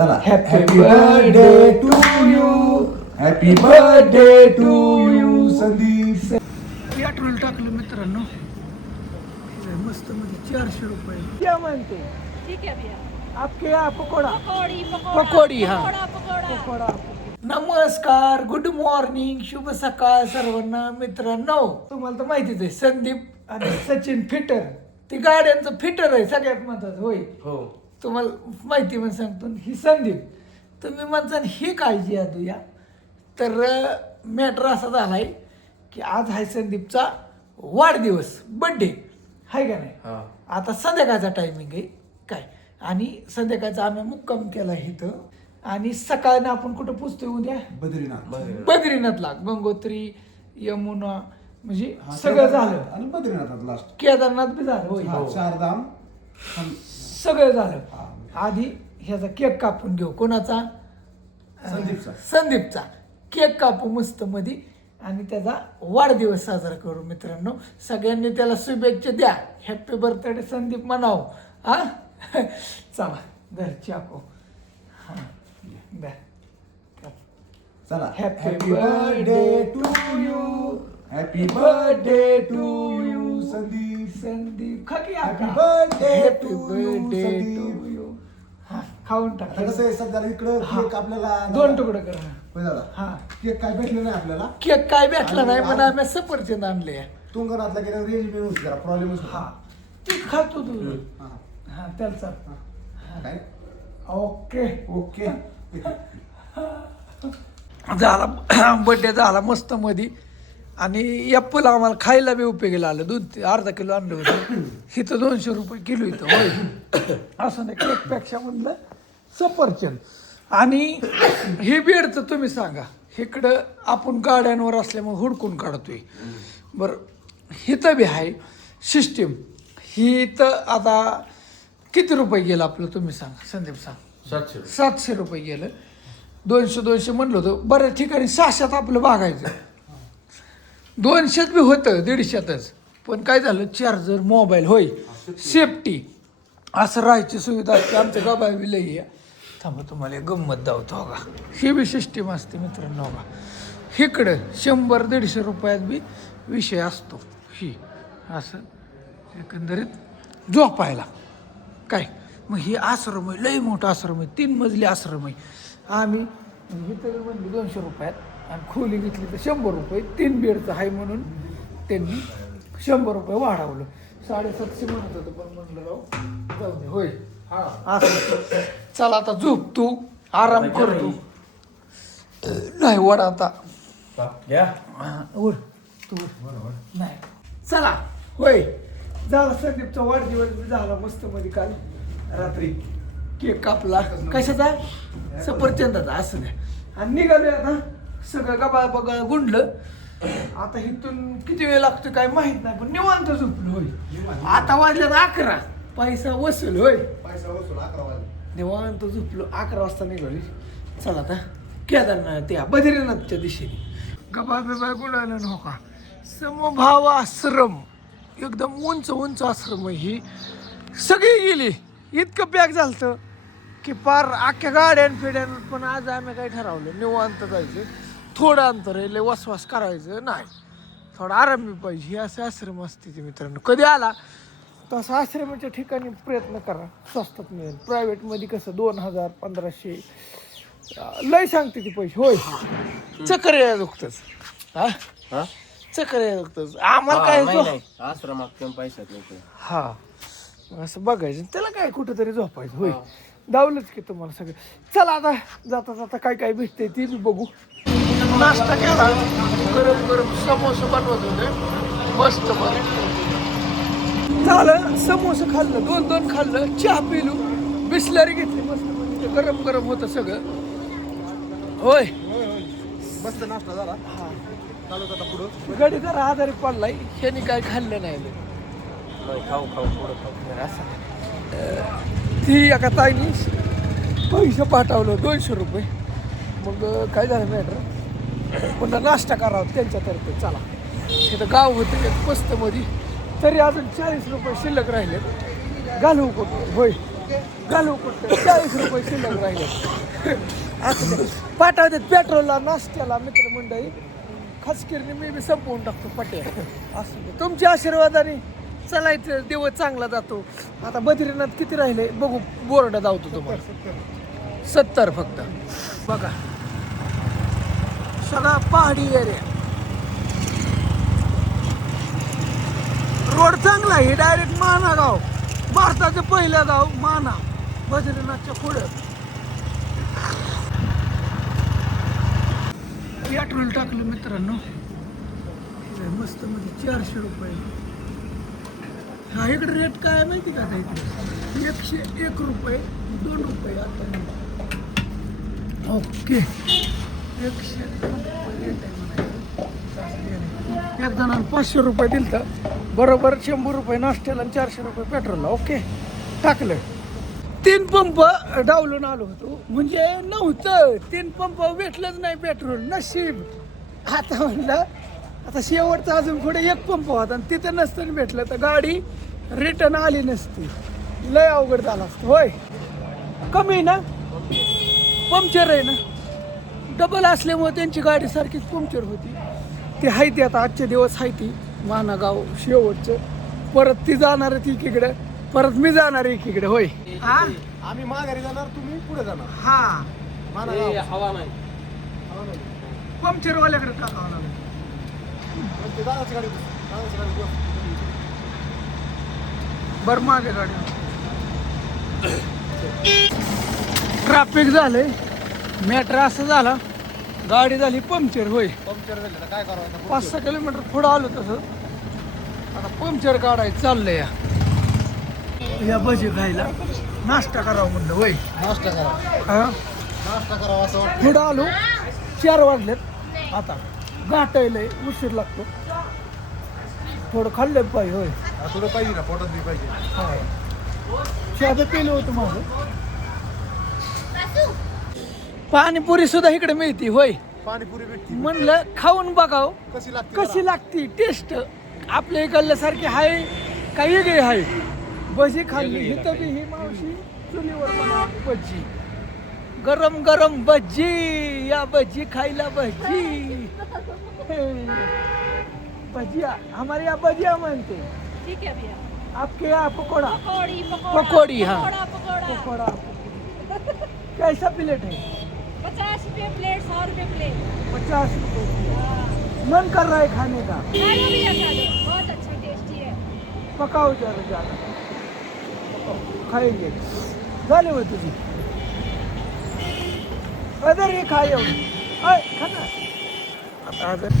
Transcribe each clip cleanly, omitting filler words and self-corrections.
चला happy birthday to you. Happy birthday to you Sandeep. Petrol टाकलं मित्रांनो, मस्त मध्ये 400 रुपये. क्या म्हणते? ठीक है भैया. आपके यहाँ पकोड़ा पकौड़ी पकौड़ी, हाँ. पकौड़ा. पकोडा. नमस्कार, गुड मॉर्निंग, शुभ सकाळ सर्वांना मित्रांनो. तुम्हाला तर माहितीच आहे, संदीप आणि सचिन फिटर, ती गाड्यांचं फिटर आहे सगळ्यात म्हणतात. होय हो तुम्हाला माहिती म्हणून सांगतो. ही संदीप, तुम्ही म्हणता ही काळजी आहे या. तर मॅटर असा झालाय की आज आहे संदीपचा वाढदिवस, बर्थडे आहे का नाही. आता संध्याकाळचा टायमिंग आहे काय, आणि संध्याकाळचा आम्ही मुक्काम केला इथं, आणि सकाळनं आपण कुठं पोचतोय उद्या? बद्रीनाथला. गंगोत्री, यमुना, म्हणजे सगळं झालं. आणि बद्रीनाथात लास्ट केदारनाथ बी झालं. होय, चारधाम सगळं झालं. आधी ह्याचा केक कापून घेऊ. कोणाचा? संदीपचा केक कापू मस्त मध्ये, आणि त्याचा वाढदिवस साजरा करू मित्रांनो. सगळ्यांनी त्याला शुभेच्छा द्या. हॅपी बर्थडे संदीप म्हणाव. हा चला घरची आपो. हा द्या. चला happy birthday to you. Happy birthday to you Sandeep. Sandeep Khaki. Happy birthday happy to birthday you to you. हा खाऊन टाक. आता कसं आहे सध्या इकडं केक आपल्याला 2 तुकडे कर. होय दादा. हा केक काय भेटलं नाही आपल्याला. केक काय भेटला नाही, पण आम्ही सफरचंद आणले. तुंगनाथला गेल्यावर रेंज मिळून जरा प्रॉब्लेम हा ते खातो तू. हा हा त्याचा. काय ओके. ओके. झाला बर्थडे झाला मस्त मध्ये, आणि ॲपल आम्हाला खायला बी उपयोगी आलं. 2-अर्धा किलो आणलं होतं. इथं 200 रुपये किलो इथं. होय असं नाही, केकपेक्षा म्हणलं सफरचंद. आणि हे बेडचं तुम्ही सांगा, इकडं आपण गाड्यांवर असल्यामुळे हुडकून काढतोय. बरं इथं बी आहे सिस्टीम. ही तर आता किती रुपये गेलं आपलं तुम्ही सांगा संदीप सांग. 700 रुपये गेलं. 200 म्हणलं होतं. बऱ्याच ठिकाणी 600 आपलं भागायचं. 200 बी होतं, 150च. पण काय झालं, चार्जर, मोबाईल, होय सेफ्टी असं राहायची सुविधा असते. आमच्या गावाला बी लई आहे. थांबा तुम्हाला एक गंमत दावतो बघा. ही बी सिस्टीम असते मित्रांनो बघा. इकडं 100-150 रुपयात बी विषय असतो. ही असं एकंदरीत झोपायला काय. मग ही आश्रम आहे, लई मोठा आश्रम आहे, 3 मजली आश्रम आहे. आम्ही इथं म्हणली 200 रुपयात, आणि खोली घेतली तर 100 रुपये. 3 बेडचं आहे म्हणून त्यांनी 100 रुपये वाढवलं. 750 म्हणत होतं, पण म्हणलं राव जाऊ दे. होय असं. चला आता झोप तू, आराम करतो. नाही वडा आता उड तू नाही. चला होय झाला संदीपचा वाढदिवस झाला मस्त मध्ये काल रात्री. केक कापला. कशाचा? सफरचंदाचा. असं नाही. आणि निघालोय आता सगळं गबाळ बघा गुंडलं. आता इथून किती वेळ लागतो काय माहित नाही, पण निवांत झोपलो. होय आता वाजल्यात 11. पैसा वसूल. होय पैसा वसूल 11 वाजले. निवांत झोपलो. 11 वाजता निघाली. चला आता केदारनाथ त्या बद्रीनाथच्या दिशेने. गबाळ बिबाळ गुंडाळलं नका. समभाव आश्रम एकदम उंच आश्रम आहे. ही सगळी गेली. इतकं पॅक झालं की पार अख्ख्या गाड्यान फिड्यान. पण आज आम्ही काय ठरवलं, निवांत जायचं. थोडं अंतर आहे, लय वसवास करायचं नाही, थोडा आराम बी पाहिजे. हे असे आश्रम असते ते मित्रांनो. कधी आला तसं आश्रमाच्या ठिकाणी प्रयत्न करा, स्वस्तात मिळेल. प्रायव्हेटमध्ये कसं 2000-1500 लय सांगते ती पैसे. होय चक्कर या दुखतच. हा चक्कर या दुखतच. आम्हाला काय आश्रमात पैशात हा असं बघायचं, त्याला काय कुठंतरी झोपायचं. होय दावलंच की तुम्हाला सगळं. चला आता जाता जाता काय काय भेटते ते बी बघू. नाश्ता केला, गरम समोसे बनवत होते मस्त मध्ये. झालं समोसे खाल्लं, 2 खाल्लं, चहा पिलू, बिस्लरी घेतली मस्त मध्ये. गरम होतं सगळं. होय मस्त नाश्ता झाला. हा चालू आता पुढं गडी जरा आजारी पडलाय. ह्यानी काय खाल्लं नाही. खाऊ पुढं खाऊ. असं ती एका ताईनी पैसे पाठवलं 200 रुपये. मग काय झालं मॅटर, पुन्हा नाश्ता करावं त्यांच्यातर्फे. चला तिथं गाव होतं एक मस्त मध्ये, तरी अजून 40 रुपये शिल्लक राहिले. घालवू कुठं. होय घालू कुठं 40 रुपये शिल्लक राहिले असं ते. पाठवतात पेट्रोलला नाश्त्याला मित्रमंडळी खासकरीने मी बी संपवून टाकतो पट्या असं ते. तुमच्या आशीर्वादाने चालायचं दिवस चांगला जातो. आता बद्रीनाथ किती राहिले बघू बोर्ड धावतो तुम्हाला 70 फक्त बघा सगळा पहाडी एरिया रोड चांगला आहे डायरेक्ट माना गाव भारताचं पहिलं गाव माना बद्रीनाथच्या पुढं पेट्रोल टाकलं मित्रांनो मस्त मध्ये 400 रुपये हा इकडे रेट काय आहे माहिती का इकडे 101 रुपये 2 रुपये आता ओके 102 रुपये रेट आहे म्हणायचं. एक जणांना 500 रुपये दिलं तर बरोबर 100 रुपये नाश्त्याला आणि 400 रुपये पेट्रोलला ओके टाकलं. 3 पंप डावलून आलो होतो म्हणजे नव्हतं 3 पंप भेटलंच नाही पेट्रोल नशीब. आता म्हणलं आता शेवटचा अजून पुढे 1 पंप होता आणि तिथं नसतं भेटलं तर गाडी रिटर्न आली नसती लय अवघड झाला असतं होय. कमी आहे ना पंक्चर आहे ना डबल असल्यामुळे त्यांची गाडी सारखीच पंक्चर होती. ती आहे ती आता आजचे दिवस आहे ती मानागाव शेवटचं परत ती जाणार आहे ती एकीकडे परत मी जाणार आहे एकीकडे होय. हा आम्ही माघारी जाणार तुम्ही पुढे जाणार हा हवा नाही पंक्चरवाल्याकडे टाकावं लागेल. बरं मागे गाडी ट्रॅफिक झालंय मॅटर असं झाला गाडी झाली पंक्चर होय. पंक्चर झालं काय करावं 5-6 किलोमीटर पुढं आलो तसं आता पंक्चर काढायचं चाललंय या भजी खायला नाश्ता करावं म्हणलं होय. नाश्ता करा हा नाश्ता करावा असं वाटतं. पुढं आलो 4 वाजलेत आता गाठायलंय उशीर लागतो थोडं खाल्लं पाहिजे होय. थोडं पाहिजे ना पोटात बी पाहिजे. चहा केलं होतं माझं पाणीपुरी सुद्धा इकडे मिळते होय. पाणीपुरी भेटते म्हणलं खाऊन बघाव कशी लागते कशी लागती टेस्ट आपल्या इकडल्या सारखी आहे का वेगळी आहे. भजी खाल्ली इथं बी ही मावशी चुलीवर बनवते भजी गरम गरम भजी या भजी खायला भजी भजिया हमारे यहाँ भजिया मानते ठीक है भैया आपके यहाँ पकौड़ा पकौड़ी पकौड़ी, हाँ। पकौड़ा पकौड़ा कैसा प्लेट है 50 रुपये प्लेट 100 रुपये प्लेट 50 रुपये मन कर रहा है खाने का खा लो भैया खा लो बहुत अच्छा टेस्टी है. पकाओ जरा ज़्यादा खाएंगे झाले होय तुझी अदर हे खाय खा ना आता अदर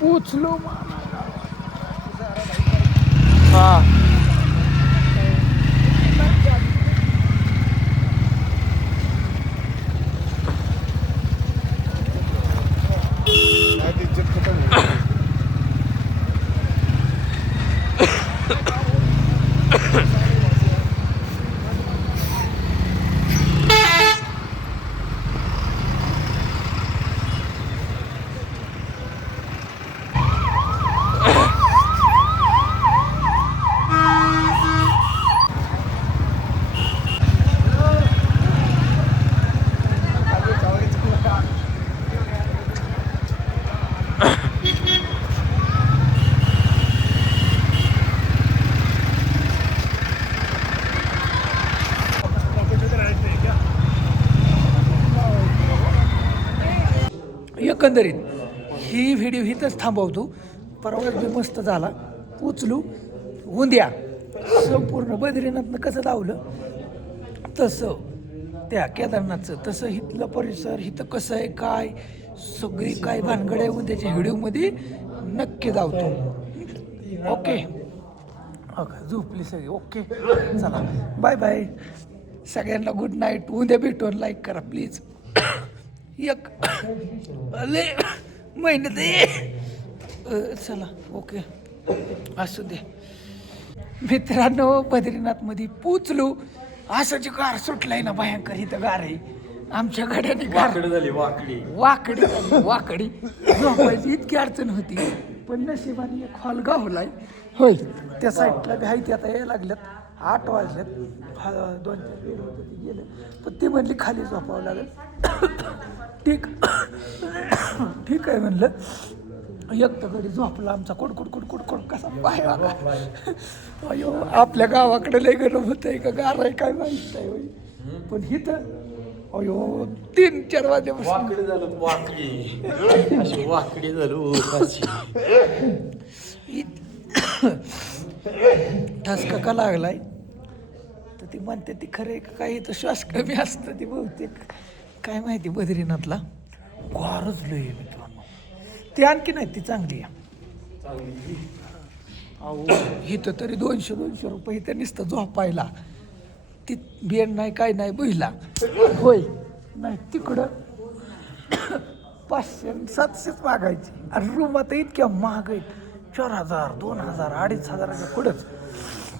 पूछलो हाँ इज्जत खतम एकंदरीत ही व्हिडिओ इथंच थांबवतो. परवा बी मस्त झाला उचलू उंद्या संपूर्ण बद्रीनाथनं कसं लावलं तसं त्या केदारनाथचं तसं इथलं परिसर इथं कसं आहे काय सगळी काय भानगड आहे उद्याच्या व्हिडिओमध्ये नक्की धावतो. ओके ओके झोपली सगळी ओके चला बाय बाय सगळ्यांना गुड नाईट. उद्या भेटून लाईक करा प्लीज. एक अले मेहनत चला ओके असू दे. मित्रांनो बद्रीनाथमध्ये पोचलो. असं जी गार सुटलाय ना भयंकर, इथं गार आहे. आमच्या गाड्याने गार झाली वाकडी वाकडी झाली, वाकडी झोपायची इतकी अडचण होती. पण नशिबाने एक हॉल गावलाय. होय, त्या साईडला घाईत आता यायला लागल्यात. 8 वाजल्यात. 2-4 वेळ होतं ते गेलं. पण ती म्हणली खाली झोपावं लागेल. ठीक ठीक आहे म्हणलं. एकटं घडी झोपला आमचा कुडकुड कसा पाय वागा. अयो आपल्या गावाकडे लय गरम होत आहे का गार आहे काय माहित नाही होय. पण इथं अयो 3-4 वाजल्यापासून वाकडी झालं वाकडी अशी वाकडी झालो ठसका का लागलाय तर ती म्हणते ती खरं आहे का काही तर श्वास कमी असतं ती बहुतेक काय माहिती. बद्रीनाथला गारच लय आहे मित्रांनो. ती आणखी नाही ती चांगली आहे. अहो इथं तरी 200 रुपये इथं नुसतं झोपायला. ती बेड नाही काय नाही बहिला होय. नाही तिकडं 500-700 मागायची आणि रूम आता इतक्या महाग आहेत. 4,000, 2,000, 2,500 पुढंच.